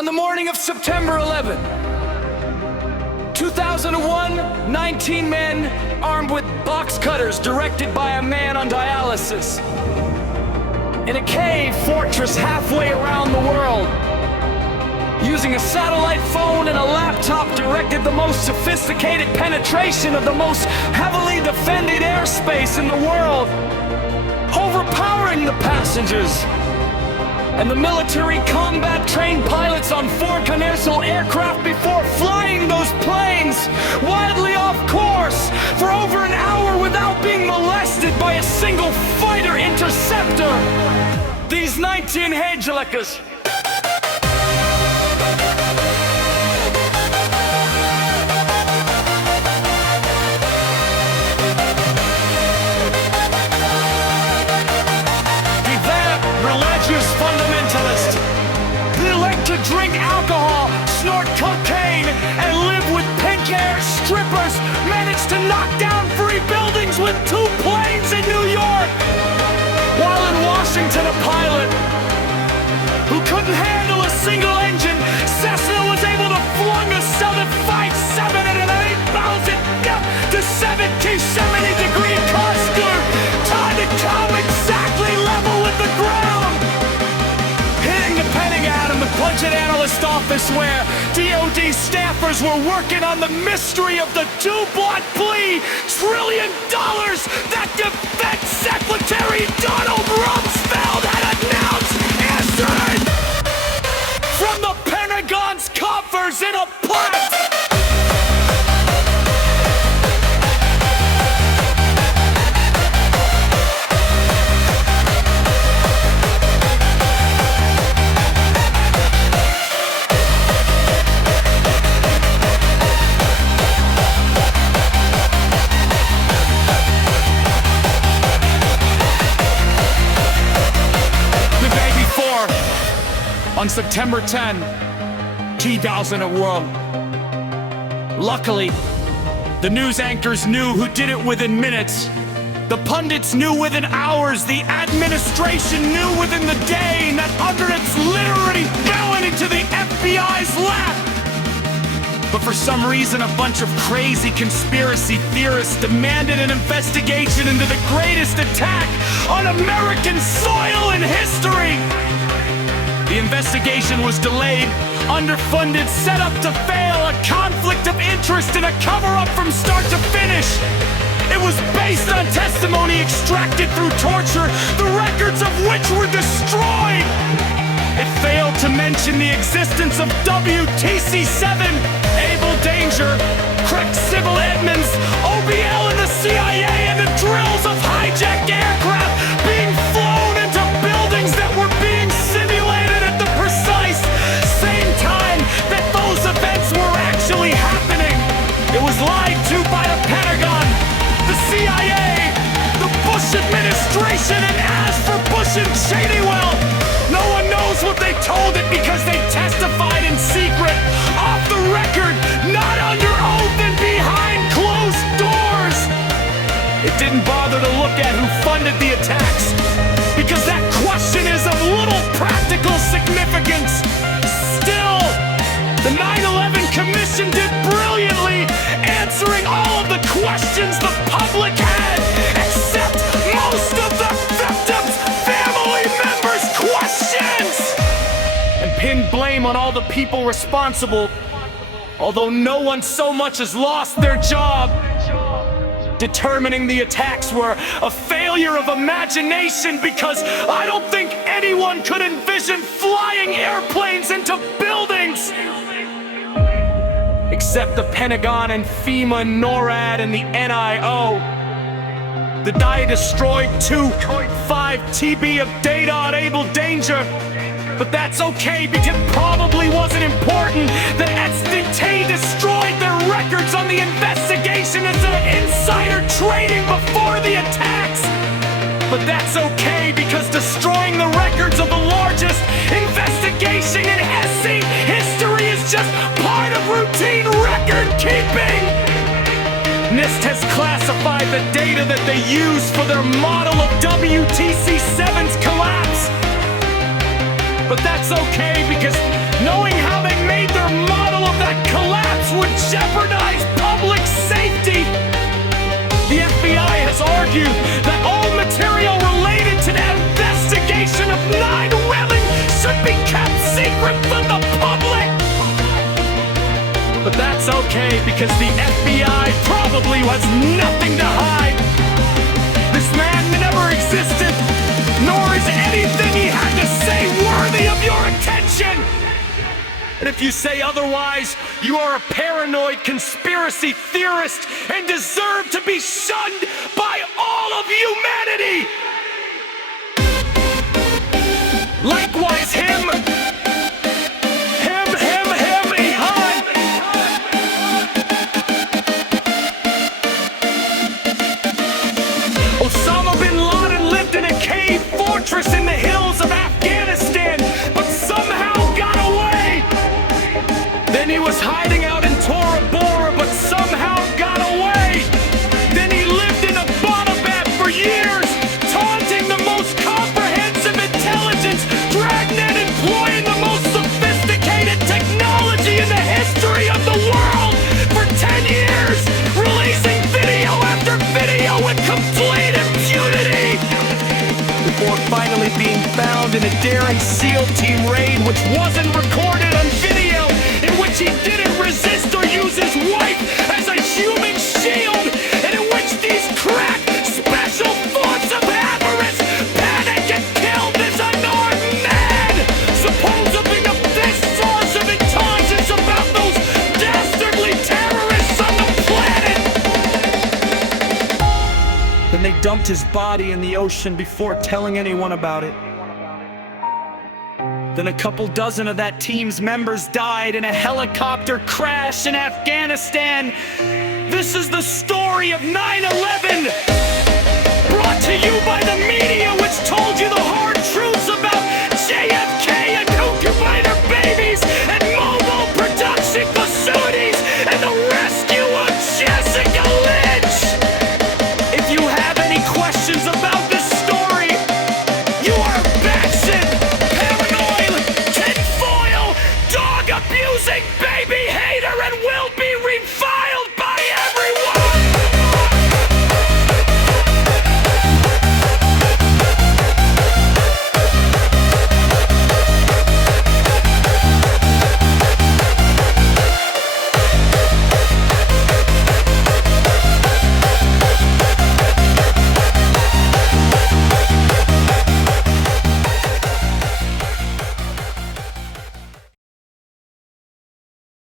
On the morning of September 11, 2001, 19 men armed with box cutters directed by a man on dialysis in a cave fortress halfway around the world, using a satellite phone and a laptop, directed the most sophisticated penetration of the most heavily defended airspace in the world, overpowering the passengers and the military combat trained pilots on 4 commercial aircraft before flying those planes wildly off course for over an hour without being molested by a single fighter interceptor. These 19 Hardstyle. Fundamentalist. They like to drink alcohol, snort cocaine, and live with pink-hair strippers. Managed to knock down 3 buildings with 2 planes in New York. While in Washington, a pilot who couldn't handle a single engine, Cessna was able to flung a 757 at an 8,000 to 70-degree cluster, time to come exactly level with the ground. Budget analyst office where DOD staffers were working on the mystery of the $2.3 trillion that Defense Secretary Donald Rumsfeld had announced yesterday from the Pentagon's coffers in a plant. On September 10, 2001. Luckily, the news anchors knew who did it within minutes. The pundits knew within hours. The administration knew within the day. That Underneath literally fell into the FBI's lap. But for some reason, a bunch of crazy conspiracy theorists demanded an investigation into the greatest attack on American soil in history. The investigation was delayed, underfunded, set up to fail, a conflict of interest and a cover-up from start to finish. It was based on testimony extracted through torture, the records of which were destroyed. It failed to mention the existence of WTC-7, Able Danger, Craig Civil Edmonds, OBL and the CIA, and the drills of hijacked aircraft being flown into buildings that were being simulated at the precise same time that those events were actually happening. It was lied to by the Pentagon, the CIA, the Bush administration, and as for Bush and Cheney, well, no one knows what they told it because they testified in secret, off the record, not under oath and behind closed doors. It didn't bother to look at who funded the attacks, because that question is of little practical significance. Still, the 9/11 Commission did brilliantly, answering all of the questions the public had, except most of the victims' family members' questions, and pinned blame on all the people responsible, although no one so much as lost their job. Determining the attacks were a failure of imagination, because I don't think anyone could envision flying airplanes into buildings except the Pentagon and FEMA and NORAD and the NIO. The DIA destroyed 2.5 TB of data on Able Danger, but that's okay because it probably wasn't important that SDT destroyed their records on the investigation as an insider trading before the attacks. But that's okay because destroying the records of the largest investigation in SC history is just part of routine record keeping. NIST has classified the data that they use for their model of WTC-7's collapse. But that's okay because knowing how the public. But that's okay, because the FBI probably has nothing to hide. This man never existed, nor is anything he had to say worthy of your attention. And if you say otherwise, you are a paranoid conspiracy theorist and deserve to be shunned by all of humanity. Likewise, him, Ihan. Osama bin Laden lived in a cave fortress in the hills of Afghanistan, but somehow got away. Then he was hiding out in Tora Bora, but somehow got away. Then he lived in a Abbottabad for years, taunting the most comprehensive intelligence, dragnet employing the most sophisticated technology in the history of the world for 10 years, releasing video after video with complete impunity, before finally being found in a daring SEAL team raid which wasn't recorded on video, in which he didn't resist or use his wife as a human shield, and in which these crack special forces of avarice panic and kill this unarmed man, supposedly the best source of intelligence about those dastardly terrorists on the planet. Then they dumped his body in the ocean before telling anyone about it. Then a couple dozen of that team's members died in a helicopter crash in Afghanistan. This is the story of 9/11, brought to you by the media, which told you the hard truths about JFK and concubiner babies and mobile production facilities and the rescue of Jessica Lynch. If you have any questions about this story, you are batshit, paranoid, tinfoil, dog abusing, baby hater, and will be